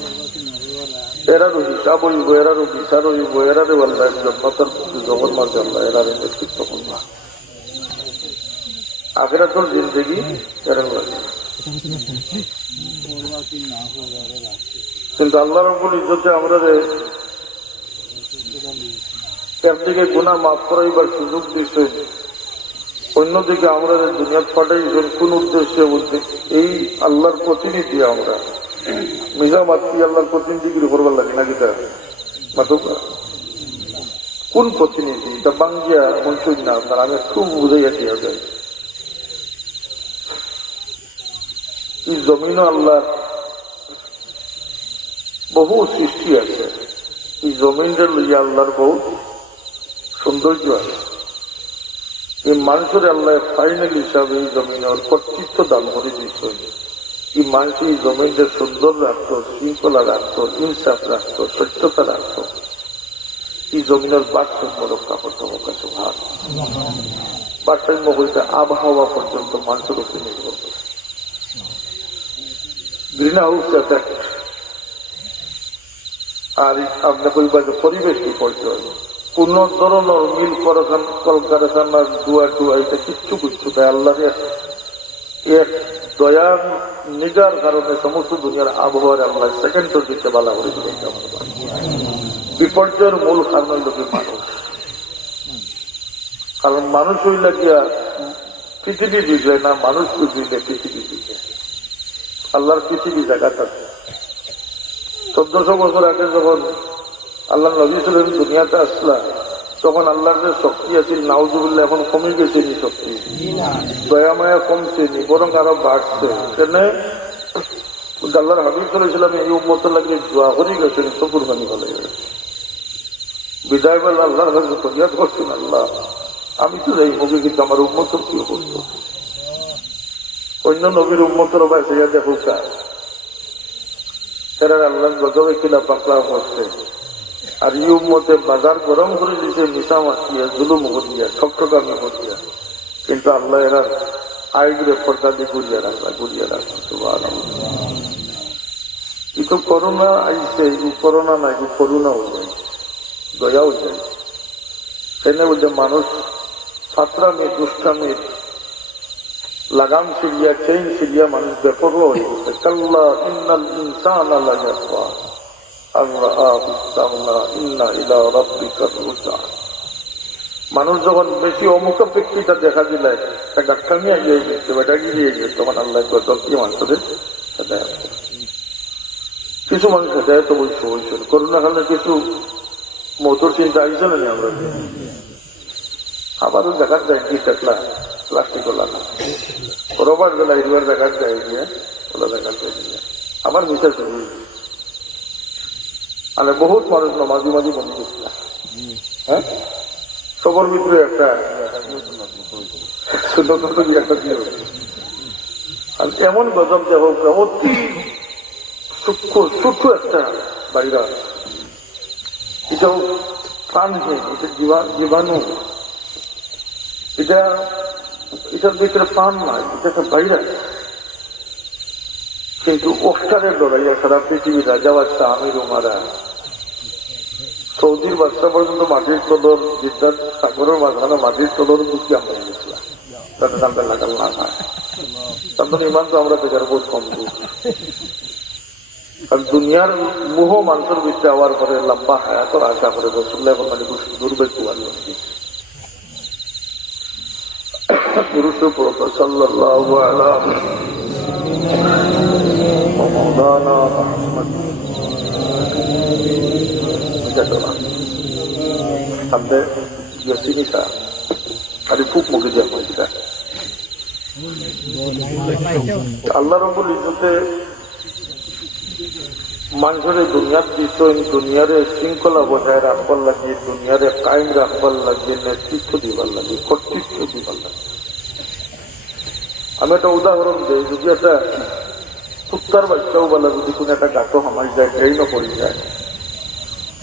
এরারও হিসাব হইব, এরারও বিচার হইব, এরারে আল্লাহ জন্মতার জগৎ মাঝে আল্লাহ এরারে নেতৃত্ব করবা। আখিরাতুল জিন্দেগি এরার লাগে। কিন্তু আল্লাহ রাব্বুল ইজ্জতে আমরা একদিকে গুনাহ মাফ করাইবার সুযোগ দিয়েছেন, অন্যদিকে আমরা দুনিয়াত পাঠাইছেন কোন উদ্দেশ্যে বলতে এই আল্লাহর প্রতিনিধি। আমরা মিজা মাতৃ আল্লাহর প্রতিনিধিগিরি করবার লাগে নাকি? কোন প্রতিনিধি? এটা বাঙ্গিয়া বলছেন না আপনার, আমি খুব বুঝাইয়া দিয়া যাই। এই জমিন আল্লাহর বহু সৃষ্টি আছে, এই জমিনটা লইয়া আল্লাহর বহু সৌন্দর্য আছে। এই মানুষের আল্লাহ ফাইনাল হিসাবে এই জমিনের কর্তৃত্ব দান করে দিয়েছে। এই মানুষ এই জমিনটা সুন্দর রাখতো, শৃঙ্খলা রাখতো, ইনসাফ রাখতো, সত্যতা রাখতো। এই জমিনের ভারসাম্য রক্ষা করতো। কাছে ভার ভারসাম্য বলতে আবহাওয়া পর্যন্ত মানুষের উপরে নির্ভর করে। গ্রিন হাউস এফেক্ট আর আপনার পরিবেশ বিপর্যয়, কোন ধরনের মিল কলকারখানার দুয়া এটা কিচ্ছু কিচ্ছু দেয় আল্লাহ এক দয়ার নিগার কারণে সমস্ত দুনিয়ার আবহাওয়ার আল্লাহ সেকেন্ডের দিকে বালা করে দিলে। বিপর্যয়ের মূল কারণ হইল কি মানুষ। কারণ মানুষ হইলে গিয়া পৃথিবী বুঝলে না, মানুষ বুঝলে পৃথিবী বুঝলে। আল্লাহর পৃথিবী জায়গাটা আছে। 1400 বছর আগে যখন আল্লাহ নবী সাল্লাল্লাহু আলাইহি দুনিয়াতে আসলা, তখন আল্লাহর যে শক্তি আছে নাউজুবিল্লাহ এখন কমে গেছে। নি শক্তি দয়া মায়া কমছে নি, বরং আরো বাড়ছে। কেন? আল্লাহর হাবিব সাল্লাল্লাহু আলাইহি ওয়াসাল্লাম এই উম্মতের লাগে দোয়া করে গেছেন, শুকরবানি বলে গেছে। বিদায় বেলা আল্লাহর কাছে ফরিয়াদ করছেন, আল্লাহ আমি তো যাই মুখে, কিন্তু আমার উম্মতের কি করতো? অন্য নবীর উম্মতের বাইরে দেখো তারা আল্লাহ গজবে কিলা পাকলা করছে। আর এই উম্মতে বাজার গরম করে দিচ্ছে, মিশা মাসিয়া জুলুম করিয়া ঠকঠকামি করিয়া। কিন্তু আল্লাহ এরা আইগুলো পর্দা দিয়ে গুলিয়া রাখা। কিন্তু করোনা আইসে, করোনা নাই, করুণা হয়ে যায়, দয়াও যায়। সেখানে বলছে মানুষ ছাত্রামি দুষ্টামির লাগাম সিরিয়া চেইন সিরিয়া মানুষ বেপরো হয়ে গেছে। কাল্লা ইন্নাল ইনসানা লায়াতগা আররাআহু ইসতাগনা ইন্না ইলা রাব্বিকা রুজা। মানুষ যখন বেশি অমুখাপেক্ষিতা দেখা দিলে একটা কামিয়া গিয়ে গেছে, বেটা গিয়ে গেছে, তখন আল্লাহ গজব দিয়ে মানুষদের হেদায়েত করে। কিছু মানুষ হেদায়েত বলছে হয়েছিল করোনা কালে, কিছু মতর চিন্তা আইসে না আমরা। আবারও দেখার যায় কি দেখলা প্লাস্টিক ওলা না রবার গেলা এরিয়ার দেখার যায় গিয়ে ওলা দেখার যায় গিয়ে আমার মিশা শুরু। মানে বহুত মানুষ মাঝে মাঝে বন্ধ করছে। হ্যাঁ, সবর ভিতরে একটা একটা দিয়ে আর এমন গজব দেহ অতি সূক্ষ্ম একটা বাইরা। এটাও প্রাণহীন, এটা জীবাণু, এটার ভিতরে প্রাণ নাই, এটা একটা ভাইরাস। কিন্তু অস্টারের লড়াইয়া সারা পৃথিবীর রাজা বাচ্চা আমির উমারা, সৌদির বাচ্চা পর্যন্ত মাটির তদর, বিদ্যার সাগরের মাঝখানে মাটির তদর দুটি আমরা গেছিলাম, তাদের নামটা লাগাল না হয়। তারপর ইমান তো আমরা বেকার বোধ কম দিই। আর দুনিয়ার মোহ মানুষের ভিতরে হওয়ার পরে লম্বা হায়াতর আশা করে রসুল্লাহ এবং মানে দুর্ভাগ্য আল্লাহ পুরুষ প্রফেসর সাল্লাল্লাহু আলাইহি মাওলানা মুহাম্মদ সামনে ইয়াসিনিকা আর খুব মুখে যায় মহিলা আল্লাহ রাব্বুল ইজ্জতে মানুষের দুনিয়ার বিষয়, দুনিয়ারে শৃঙ্খলা বজায় রাখবার লাগে, দুনিয়ারে কায়েম রাখবার লাগে, নেতৃত্ব দিবার লাগে, কর্তৃত্ব দিবার লাগে। আমি একটা উদাহরণ দিই, যদি একটা কুত্তার বাচ্চাও বলা যদি কোন একটা গাটো হামাই যায়, ড্রেনও পড়ে যায়,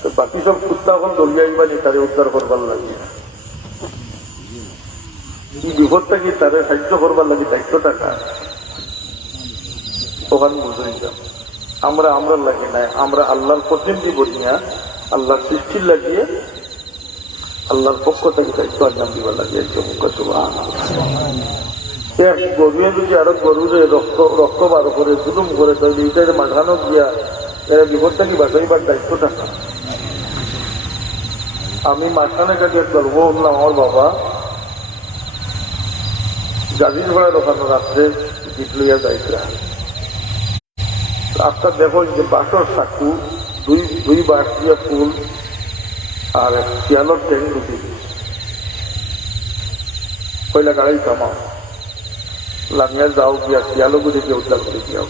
তো বাকি সব কুত্তা এখন দলিয়াইবানি তারে উদ্ধার করবার লাগে, কি বিপদটা কি তারে সাহায্য করবার লাগে, দায়িত্বটা কার? ওখানে বুঝে যাব আমরা লাগে নাই, আমরা আল্লাহর প্রতিনিধি বলিয়া আল্লাহর সৃষ্টির লাগিয়ে আল্লাহর পক্ষ থেকে দায়িত্ব আঞ্জাম দিবার লাগিয়ে এক গরুয়ে যদি আরো গরুরে রক্ত বার করে জুলুম করে তাহলে এইটার মাঝানো গিয়া এরা বিপদটা কি বাঁচাইবার দায়িত্বটা। আমি মাঝখানে কাটিয়ে গর্ব হলাম, আমার বাবা গাড়ির ভাড়া দোকানো রাত্রে গিট লইয়া যাইছে, আপনার দেখো যে বাঁশর সাকু দুই বাঁশ দিয়ে ফুল আর শিয়ালোর ট্রেন ঢুকে পয়লা গাড়ি কামাও লামিয়া যাও গিয়া শিয়ালো গুলিকে উদ্ধার করে দিও।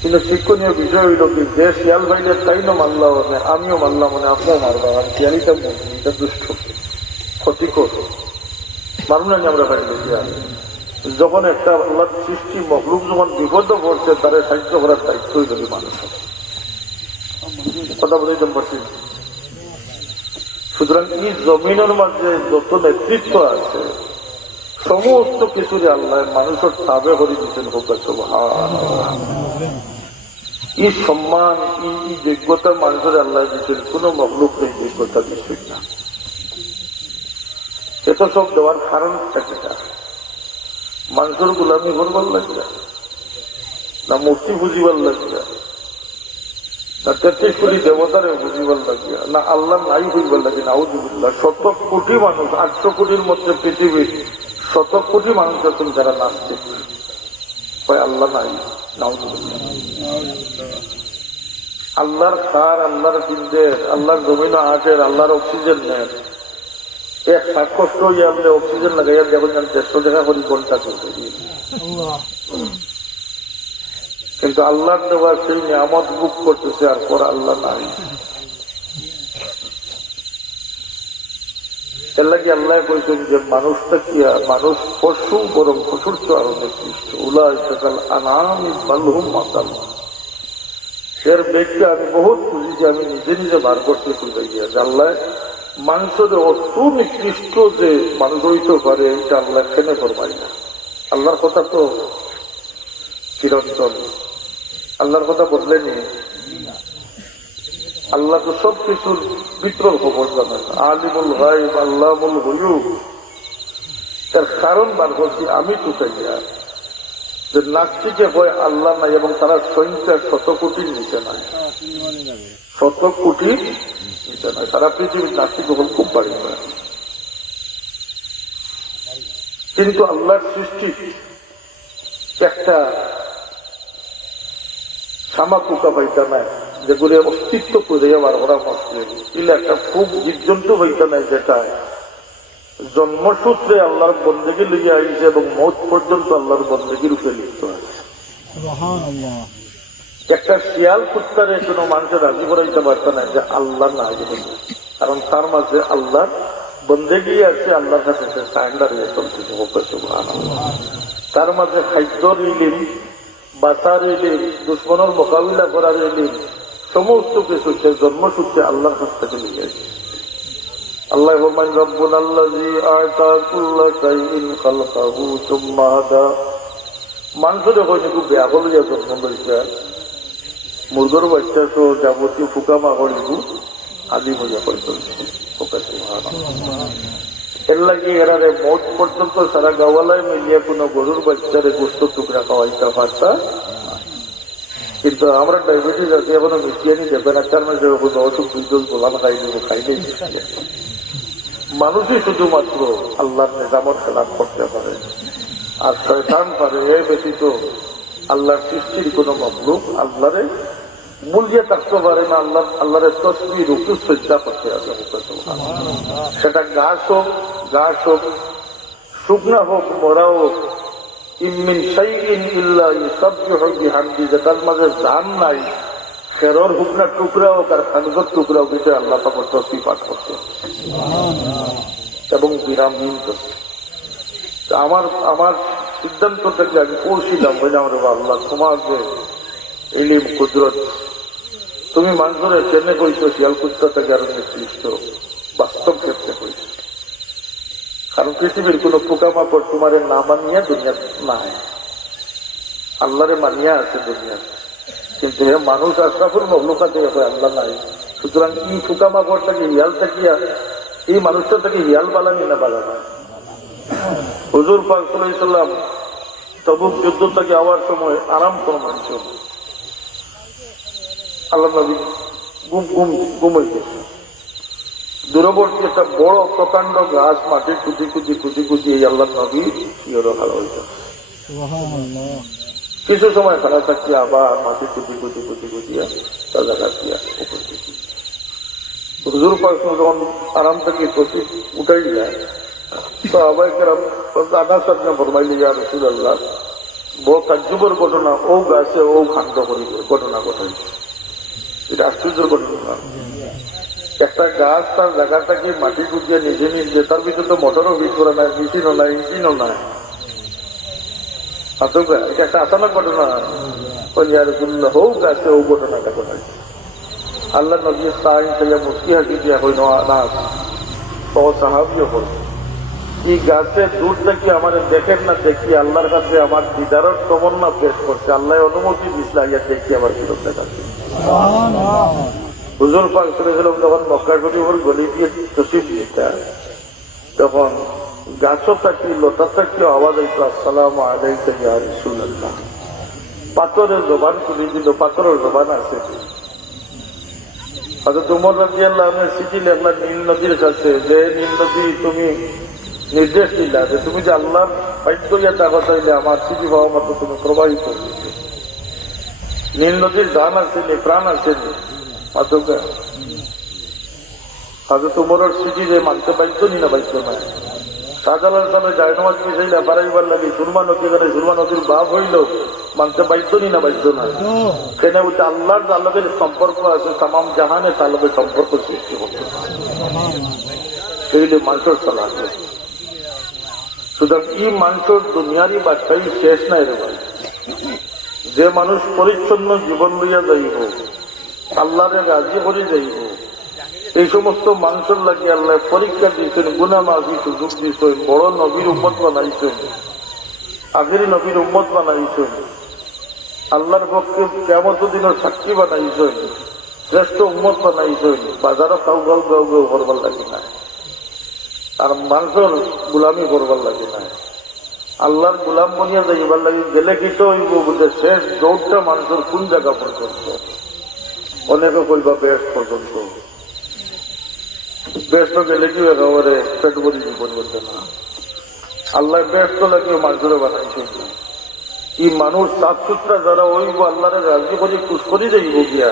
কিন্তু শিক্ষণীয় বিষয় হইল কি, যে শিয়াল ভাইলে তাই না মানলাম মানে আমিও মানলাম মানে আপনিও মারলাম, আর শিয়ালিটা বলছি এটা দুষ্ট ক্ষতিকর মারুন না আমরা ভাইলে গিয়া। যখন একটা আল্লাহর সৃষ্টি মখলুক যখন বিপদ পড়ছে তারা সাহায্য করার দায়িত্বই যদি মানুষের কথা বলেই পারছি। সুতরাং এই জমিনের মাঝে যত নেতৃত্ব আছে সমস্ত কিছুরে আল্লাহ মানুষের তাবে করে দিচ্ছেন হোক। এই সম্মান এই যোগ্যতা মানুষের আল্লাহ দিচ্ছেন, কোন মখলুক এই যোগ্যতা দিচ্ছেন না। এত সব দেওয়ার কারণ থাকে না, মানুষের গোলামি করবার লাগবে না, মূর্তি বুঝিবার লাগবে না, 33 কোটি দেবতারে বুঝিবার লাগবে না, আল্লাহ নাই হইবার লাগে না। আউযুবিল্লাহ, 100 কোটি মানুষ, 800 কোটির মধ্যে পৃথিবীর 100 কোটি মানুষ আছেন যারা নাস্তিক, আল্লাহ নাই। নাউযুবিল্লাহ, আল্লাহর সার, আল্লাহর বিন্দের, আল্লাহর জমিন আটের, আল্লাহর অক্সিজেন নেন, এক শ্বাসকষ্ট হইয়া আপনি অক্সিজেন লাগাইয়া দেখুন 150 টাকা করে ঘন্টা করতে দিয়ে, কিন্তু আল্লাহর দেওয়া সেই নিয়ামত বুক করতেছে আর পর আল্লাহ নাই। এর লাগে আল্লাহ কইছেন যে মানুষটা কি, মানুষ পশু বরং পশুর তো আরো নিকৃষ্ট। উলাইকা আনামি বালহুম মাতাল, এর ব্যক্তি আমি বহুত খুঁজেছি, আমি নিজে বার করতে খুঁজে গিয়া আল্লাহ মানুষের অত নিকৃষ্ট যে মানুষ হইতে পারে এটা আল্লাহ কেনে করবাই না। আল্লাহর কথা তো চিরন্তন, আল্লাহর কথা বদলেনি। আল্লাহ তো সব কিছুর ভিতর খবর জানেন, আলিমুল গায়ব আল্লামুল গুয়ুব। তার কারণ বার করছি আমি চুকাইয়া যে নাস্তিকে হয় আল্লাহ নাই এবং তারা সংখ্যা 100 কোটির নিচে নাই, 100 কোটির নিচে নাই। সারা পৃথিবীর নাস্তিক হল খুব বাড়ি হয়, কিন্তু আল্লাহর সৃষ্টি একটা শামা পোকা পাইতা নাই যেগুলি অস্তিত্ব করে বার করা মুশকিল, এগুলো একটা খুব জীবজন্তু হইতা নাই যেটা জন্মসূত্রে আল্লাহর বন্দেগী লিগে আইছে এবং মৌত পর্যন্ত আল্লাহর বন্দেগীর উপরে লিপ্ত আছে। একটা শিয়াল কুত্তারে কোনো মানুষের রাজি করাইতে পারত না যে আল্লাহ না, কারণ তার মাঝে আল্লাহর বন্দেগী আছে, আল্লাহর কাছে সারেন্ডার হয়ে চলতেছে। তার মাঝে খাদ্যর ইলিম, বাঁচার ইলিম, দুশ্মনের মোকাবিলা করার ইলিম, সমস্ত কিছু সে জন্মসূত্রে আল্লাহর কাছ থেকে লিখে আল্লাহ ফরমান রব্বুনা আল্লাযী আ'তা কুল্লা শাইইন খালকাহু সুম্মা হাদা। মানুষের হয়নি খুব ব্যাগল ইয়া জন্ম লইছে মুরগর বাচ্চা সহ যাবতীয় ফুকামা হলিগু আদি মজা করে চলছে। এর লাগে এরারে মোট পর্যন্ত সারা গাওয়ালায় মিলিয়ে কোনো গরুর বাচ্চারে গোস্ত টুকরা খাওয়াইতে পারতা, কিন্তু আমরা ডায়াবেটিস আছে এখনো মিটিয়ে দেবে না, তার মানে অসুখ দুজন গোলাম খাই দেবো খাইলেই মানুষই শুধুমাত্র আল্লাহর নিজামত খেলাফ করতে পারে, আর শয়তান পারে এ ব্যতীত আল্লাহর সৃষ্টির কোন মখলুক আল্লাহরে মূল্যে থাকতে পারে না। আল্লাহরের তসবিহ রুকু সজ্জা করতে আছে, সেটা ঘাস হোক শুকনা হোক মরা হোক, ইমিন শাইইন ইল্লা ইউসাব্বিহু বিহামদি, যেটার মাঝে জান নাই, খেরর হুকনা টুকরা হোক আর খানগর টুকরা হোক, এটা আল্লাহ পাকের তসবিহ পাঠ করতে এবং বিরামহীন করতে। আমার সিদ্ধান্ত থেকে আমি পড়ছিলাম বললাম রে আল্লাহ তোমার যে ইলম কুদরত, তুমি মানুষের চেনে কইছো শিয়াল কুত্তা থেকে আরো নির্দিষ্ট বাস্তব ক্ষেত্রে কইছো, কারণ পৃথিবীর কোন পোকামাকড় তোমার না মানিয়া দুনিয়া নাই, আল্লাহরে মানিয়া আছে দুনিয়া, কিন্তু হে মানুষ আশরাফুল মখলুকাতে আল্লাহ নাই। সুতরাং এই পোকামাকড়টাকে হিয়াল থাকিয়া এই মানুষটা থেকে হিয়াল বালানি না বালানা। হুজুর পাক সাল্লাল্লাহু আলাইহি ওয়াসাল্লাম তবুক যুদ্ধ থেকে আওয়ার সময় আরাম ফরমাইছে, আল্লাহ নবী ঘুমাইতেছে, দূরবর্তী একটা বড় প্রকাণ্ড গাছ মাটি কুচি এই আল্লাহ নবী শিয়রে খাড়া হইত। কিছু সময় খাড়া থাকি আবার মাটি কুচিয়া তাজা রাখিয়া উপস্থিত। হুজুর পাক যখন আরাম থেকে প্রতি উঠাই যায় তো আবার আধা সাজনা ফরমাইলি ইয়া রাসূলুল্লাহ, বড় তাজ্জুবের ঘটনা, ও গাছে ও খান্ড করি ঘটনা ঘটাইছে। এটা আশ্চর্যের ঘটনা, একটা গাছ তার জায়গাটাকে মাটি কুচিয়ে নিজে তার ভিতরে তো মোটরও বিট করা নাই, মেশিনও নাই, ইঞ্জিনও নাই, এটা একটা আচানক ঘটনা। হোক গাছে ও ঘটনাটা ঘটাইছে। আল্লাহ নবী সাইন থেকে মুস্কি হাকি দিয়া হইল না সাহাবিও বলছে এই গাছের দূর থেকে আমার দেখেন না, দেখি আল্লাহর কাছে আমার দিদারর তমন্না পেশ করছে, আল্লাহ অনুমতি দিচ্ছে ইয়া দেখি আমার ফিরত দেখাচ্ছে। হুজুর পাক সাল্লাল্লাহু আলাইহি যখন মক্কা শরীফের গলি দিয়ে তশরিফ নিতে তখন গাছও থাকি লতা থাকি আওয়াজ হইতো আসসালামু আলাইকা ইয়া রাসূলুল্লাহ। পাথরের জবান খুলে দিল, পাথরের জবান আছে। হযরত ওমর রাদিয়াল্লাহু আনহু চিঠি লেখলেন নীল নদীর কাছে, যে নীল নদী তুমি নির্দেশ দিলা যে তুমি যে আল্লাহ ফাইট করিয়া টাকা চাইলে আমার চিঠি পাওয়া মতো তুমি প্রবাহিত হয়েছে। নীল নদীর গান আছে প্রাণ আছে হযরত ওমরের চিঠি যে মানতে বাধ্য নি না বাধ্য না। শাহজালাল সাহেব জায়নামাজ মিশাইলা বাড়াইবার লাগে সুরমা নদী জানে, সুরমা নদীর বাপ হইল মানতে বাধ্য নি না বাধ্য না। সেটা হচ্ছে আল্লাহর তালবের সম্পর্ক আছে, তামাম জাহানে তালবের সম্পর্ক সৃষ্টি করতে সেইলে মানুষের সালাহ। সুতরাং এই মানুষের দুনিয়ারই বাচ্চাই শেষ নাই রে ভাই। যে মানুষ পরিচ্ছন্ন জীবন লইয়া যাইব, আল্লাহরে রাজি করে যাইব, এই সমস্ত মানুষের লাগে আল্লাহ পরীক্ষা দিয়েছেন, গুনাহ মাফি সুযোগ দিয়েছেন, বড় নবীর উম্মত বানাইছেন, আগের নবীর উম্মত বানাইছেন, আল্লাহর পক্ষে কিয়ামত দিনের সাক্ষী বানাইছেন, শ্রেষ্ঠ উম্মত বানাইছেন। বাজারে কাউ গাও গাও গাও করবার লাগে না, আর মানুষের গুলামি করবার লাগে না, আল্লাহর গুলাম বনিয়া যাইবার লাগে। গেলে কিন্তু হইব বলতে শেষ দৌড়টা মানুষের কোন জায়গা পর্যন্ত, অনেকে কইবা বেশ পর্যন্ত। বেশ তো গেলে কি একেবারে পেট ভরি জীবন বলতে না, আল্লাহ বেশ তো লাগে মানুষের বানাইছে। এই মানুষ সাফ সুতরা যারা হইব আল্লাহরে রাজি করে খুশ করে যাইব গিয়া,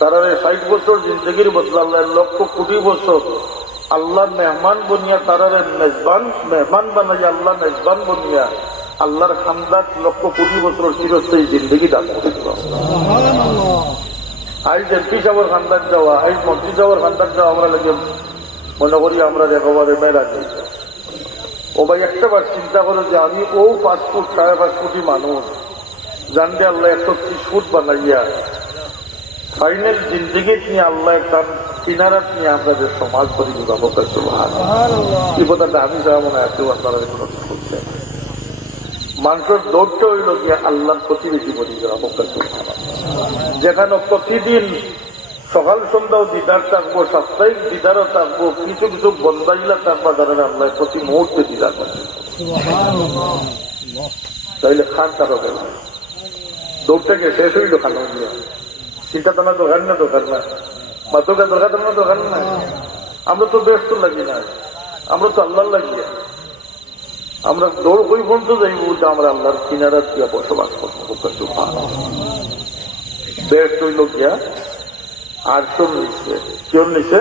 তারা 60 বছর জিন্দগির বদলা আল্লাহ 1,00,000 কোটি বছর আল্লাহ মেহমান বনিয়া, তারারে মেহমান বানাই আল্লাহ মেজবান বনিয়া আল্লাহর খান্দাত 1,00,000 কোটি বছর চিরস্থায়ী জিন্দগি দান করে দিল। আজ এমপি সাহেবের খান্দাত যাওয়া, আজ মন্ত্রী সাহেবের খান্দাত যাওয়া আমরা লাগে মনে করি আমরা একেবারে মেয়েরা যাই। ও ভাই একটা বার চিন্তা করো যে আমি 5 ফুট 5.5 কোটি মানুষ জানবে আল্লাহ 130 ফুট বানাইয়া ফাইনাল জিন্দগি নিয়ে আল্লাহ তার কিনারাত নিয়ে আপনাদের সমাজ করি বিবাহ করছে। এই কথাটা আমি যা মনে আছে আপনারা কোনো করছে মানুষের দৌড়টা হইল গিয়ে আল্লাহর প্রতিবেশী বলি বিবাহ করছে। যেখানে প্রতিদিন সকাল সন্ধ্যাও দিদার থাকবো, সাপ্তাহিক দিদারও থাকবো, কিছু কিছু বন্দাইলা থাকবা যারা আল্লাহ প্রতি মুহূর্তে দিদার করছে। তাইলে খান তার হবে না, দৌড়টাকে শেষ হইল খানো দিয়ে চিন্তা তোমার দোকান না দোকান না বা তোকে দোকান তোমার দোকান না। আমরা তো ব্যস্ত লাগি না, আমরা তো আল্লাহ লাগিয়ে আমরা দৌড় ওই পর্যন্ত যাইব যে আমরা আল্লাহর কিনারা দিয়ে বসবাস করবো। ব্যস্ত হইল গিয়া আটশোর নিচে, কেউ নিচে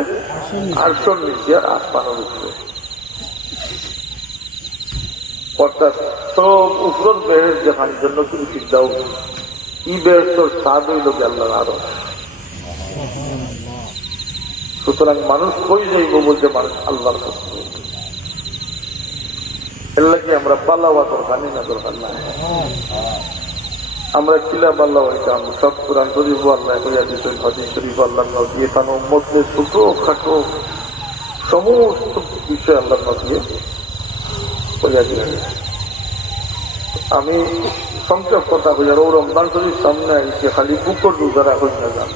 আটশোর নিচে আর আসমানের উপরে, অর্থাৎ সব উপর বেহেস দেখার জন্য তুমি চিন্তাও ই বেহেস্তর স্বাদ হইল গিয়ে আল্লাহর আরো। সুতরাং মানুষ কই যাইব বলতে মানুষ আল্লাহর কাছে এর লাগে আমরা পাল্লাওয়া দরকার না দরকার না, আমরা কিলা পাল্লা হইতাম সব কোরআন শরীফ আল্লাহ হাদিস শরীফ আল্লাহ দিয়ে তার উম্মতকে ছোট খাটো সমস্ত বিষয় আল্লাহ দিয়ে বোঝা দিয়ে। আমি সংক্ষেপ কথা বলি, আর ও রমজান শরীফ সামনে আইসে খালি বুকর রোজারা হই না যান,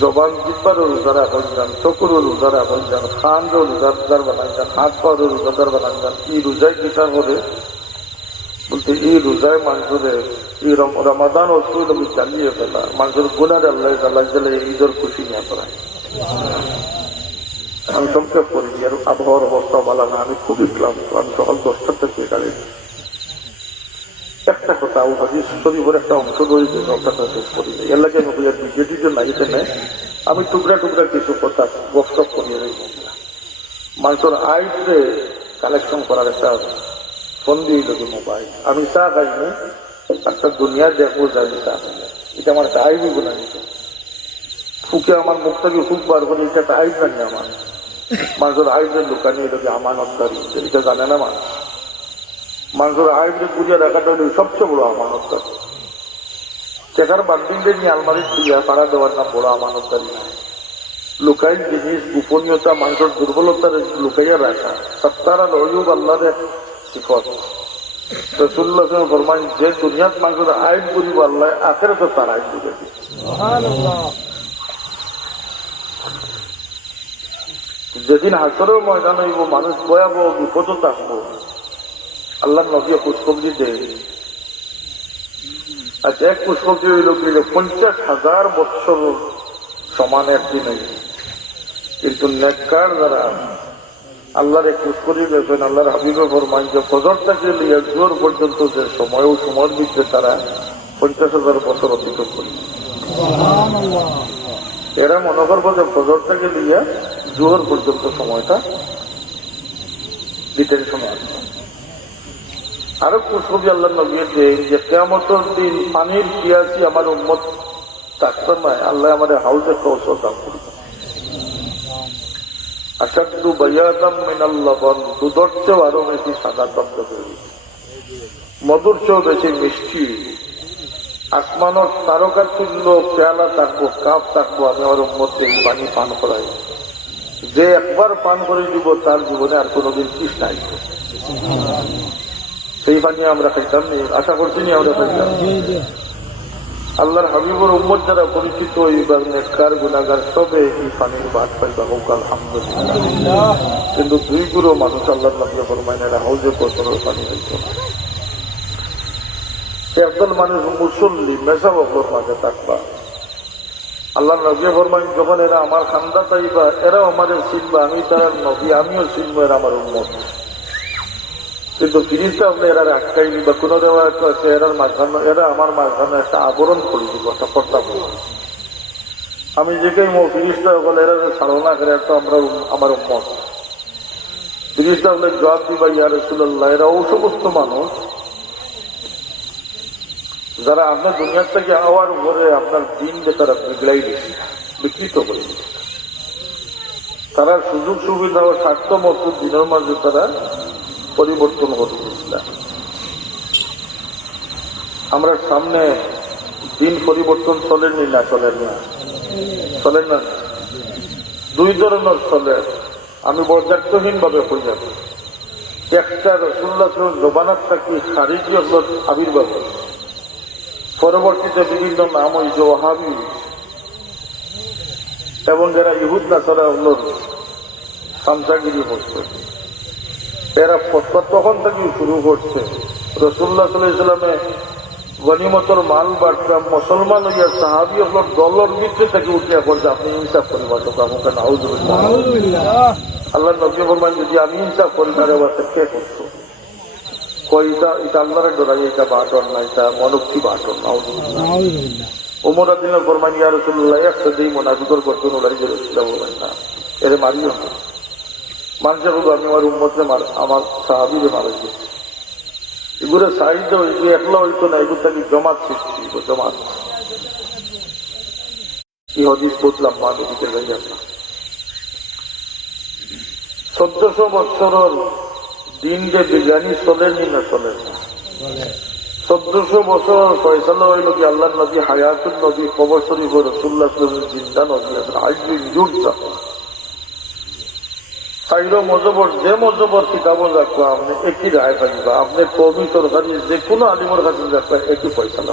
জবান জিব্বারও রোজারা হয়ে যান, চকুরও রোজারা হয়ে যান, খানরও রোজাদার বানান যান, হাত পাওয়ারও রোজাদার বানান যান। এই রোজায় গীতা করে বলতে এই রোজায় মানুষের এই রমাদান ও সুরমি চালিয়ে ফেলা, মানুষের গুণার আল্লাহ জ্বালাই জ্বালাই ঈদের খুশি নিয়ে করায়। আমি সংক্ষেপ করি, আর আবহাওয়ার অবস্থা ভালো না, আমি খুবই ক্লান্ত, আমি সকাল 10টা থেকে দাঁড়িয়ে একটা কথা হাদিস শরীফের একটা অংশ রয়েছে, কথাটা শেষ করি এর লাগে বিজেপিতে নাইতে নেই। আমি টুকরা টুকরা কিছু কথা গপসপ করিয়ে রইব। মানুষের আইসে কালেকশন করার একটা ফোন দিয়ে লোকে মোবাইল, আমি চা খাইনি একটা দুনিয়া দেখবো যাই চা খাই, এটা আমার একটা আইবি গুণা নিতে ফুকে আমার মুখ থেকে ফুক বার করে, এটা একটা আইব জানি আমার মানুষের আইবের দোকানে এটাকে আমানতদারি, এটা জানে না মানুষ। মানুষের আইবরে গুড়িয়া রাখাটা হলে সবচেয়ে বড় আমানতদারি। চেকার বান্ডিলদের নিয়ে আলমারি খুঁজিয়া পাড়া দেওয়ার নাম বড় আমানতদারি না। লুকাই জিনিস গোপনীয়তা মানুষের দুর্বলতার লুকাইয়া রাখা সত্তারা লয়ুব আল্লাহর সিফত। রাসূলুল্লাহ সাল্লাল্লাহু আলাইহি ওয়াসাল্লাম ফরমান, যে দুনিয়াত মানুষের আইব করিব আল্লাহ আখিরাতে তার আইব দিবে। যেদিন হাসরের ময়দান হইব মানুষ ভয়াবহ বিপদ থাকবো, আল্লাহ নবী পুষ্পবজি দেয়। আর এক পুষ্পবজি হইল গেলে 50,000 বৎসর সমান একদিন হইল। কিন্তু নেককার যারা আল্লাহর এক পুষ্করি দেখবেন, আল্লাহর হাবিবে ফরমান যে ফজর থেকে লিয়া জোর পর্যন্ত যে সময়, ওই সময়ের ভিতরে তারা 50,000 বছর অতিক্রম করি। এরা মনে করবো যে ফজর থেকে লিয়া জোর পর্যন্ত সময়টা ডিটেনশন আছে। আরো পুষ্পবি আল্লাহ নবীর যে কিয়ামতের দিন পানির পিয়াসি আমার উম্মত থাকতে নয়, আল্লাহ আমাদের হাউজে কৌশল দান করবে। আসাদু বায়াদাম মিনাল লবণ, দুধের চেয়েও আরো বেশি সাদা তপ্ত করবে, মধুর চেয়েও বেশি মিষ্টি। আসমানের তারকা তুল্য পেয়ালা থাকবো, কাপ থাকবো, আমি আমার উম্মতকে এই পানি পান করাই। যে একবার পান করে দিব তার জীবনে আর কোনোদিন তৃষ্ণা নাই। সেই পানি আমরা খাইতাম নি, আশা করছি নি আমরা খাইতাম। আল্লাহর হাবিবুর উম্মত যারা পরিচিত এইবার নেককার গুনাহগার সবে এই পানির বাদ পাইবা হোক আলহামদুলিল্লাহ। কিন্তু দুই গুরু মানুষ আল্লাহর নবী ফরমায়েন এরা হাউজে কৌশলের পানি হইত না। একদল মানুষ মুসল্লি মেসাবকর মাঝে থাকবা, আল্লাহ নবী ফরমায়েন যখন এরা আমার খান্দা পাইবা, এরাও আমাদের চিনবা, আমি তার নবী, আমিও চিনবো এরা আমার উম্মত। কিন্তু ফিরিস্তা হলে এরা আটকাই দিবা, কোন দেওয়া আছে এরার মাঝখানে, এরা আমার মাঝখানে একটা আবরণ করে দিব, একটা পর্দা করবো। আমি যেটাই ফিরিস্তা হলে এরা ছাড়ো না করে, তো আমরা আমার উম্মত। ফিরিস্তা হলে জবাব দিবা, ইয়া রাসূলুল্লাহ, এরা ও সমস্ত মানুষ যারা আপনার দুনিয়ার থেকে আওয়ার উপরে আপনার দিনকে তারা বিগড়াই দিচ্ছে, বিকৃত করে দিচ্ছে। তারা সুযোগ সুবিধা ও স্বার্থ মতো দিনের মাঝে তারা পরিবর্তন করে দিচ্ছিলাম। আমরা সামনে দিন পরিবর্তন চলেননি না চলেন না? চলেন না? দুই ধরনের চলে। আমি বরদার্থহীন ভাবে হয়ে যাব। একটা রাসূলুল্লাহ জবানাত থাকি খারিজি হল আবির্ভাব, পরবর্তীতে বিভিন্ন নাম হয়েছে ওয়াহাবি এবং যারা ইহুদ নাসারা হল সামসাগিরি হচ্ছে, এরা তখন থেকে শুরু করছে। রাসূলুল্লাহ সাল্লাল্লাহু আলাইহি ওয়াসাল্লামে গনিমতের মাল বাড়তাম, মুসলমান হইয়া সাহাবী হল দলের ভিতরে থেকে উঠিয়া পড়ছে আপনি ইনসাফ করিবার তো আমাকে নাউযুবিল্লাহ। আল্লাহ নবী ফরমান যদি আমি ইনসাফ করি তাহলে আবার কে করতো? কইটা এটা আল্লাহর ডরাই, এটা বাটন না, এটা মনুষ্যি বাটন। নাউযুবিল্লাহ। ওমর রাদিয়াল্লাহু ফরমান ইয়া রাসূলুল্লাহ একটা দেই মুনাফিকর করতেন ওলাই করেছিলাম না এর মারিও না। মানুষে বলবো আমি আমার উম্মতকে আমার সাহাবীরে মারাইছি। এগুলো সাহিত্য হয়েছে একলা হইতো না, এগুলো তাকে জমাত সৃষ্টি, জমাত। কি হদিস বললাম মা নদীতে যাই না। 1400 বছরের দিন যে বিজ্ঞানী চলেনি না চলেন না। 1400 বছর ফয়সালা হইল কি আল্লাহ নবী হায়াতুল নবী কবর শরীফ রাসূলুল্লাহ সাল্লাল্লাহু আলাইহি ওয়াসাল্লাম জিন্দা নবী আছেন আজকে জুড়ছা। সাইরো মজবর যে মজবর কিতাবও রাখবা আপনি একই রায় পাইবা, আপনি কবি তরকারি যে কোনো আলিমর কাছে রাখবা একই ফয়সালা।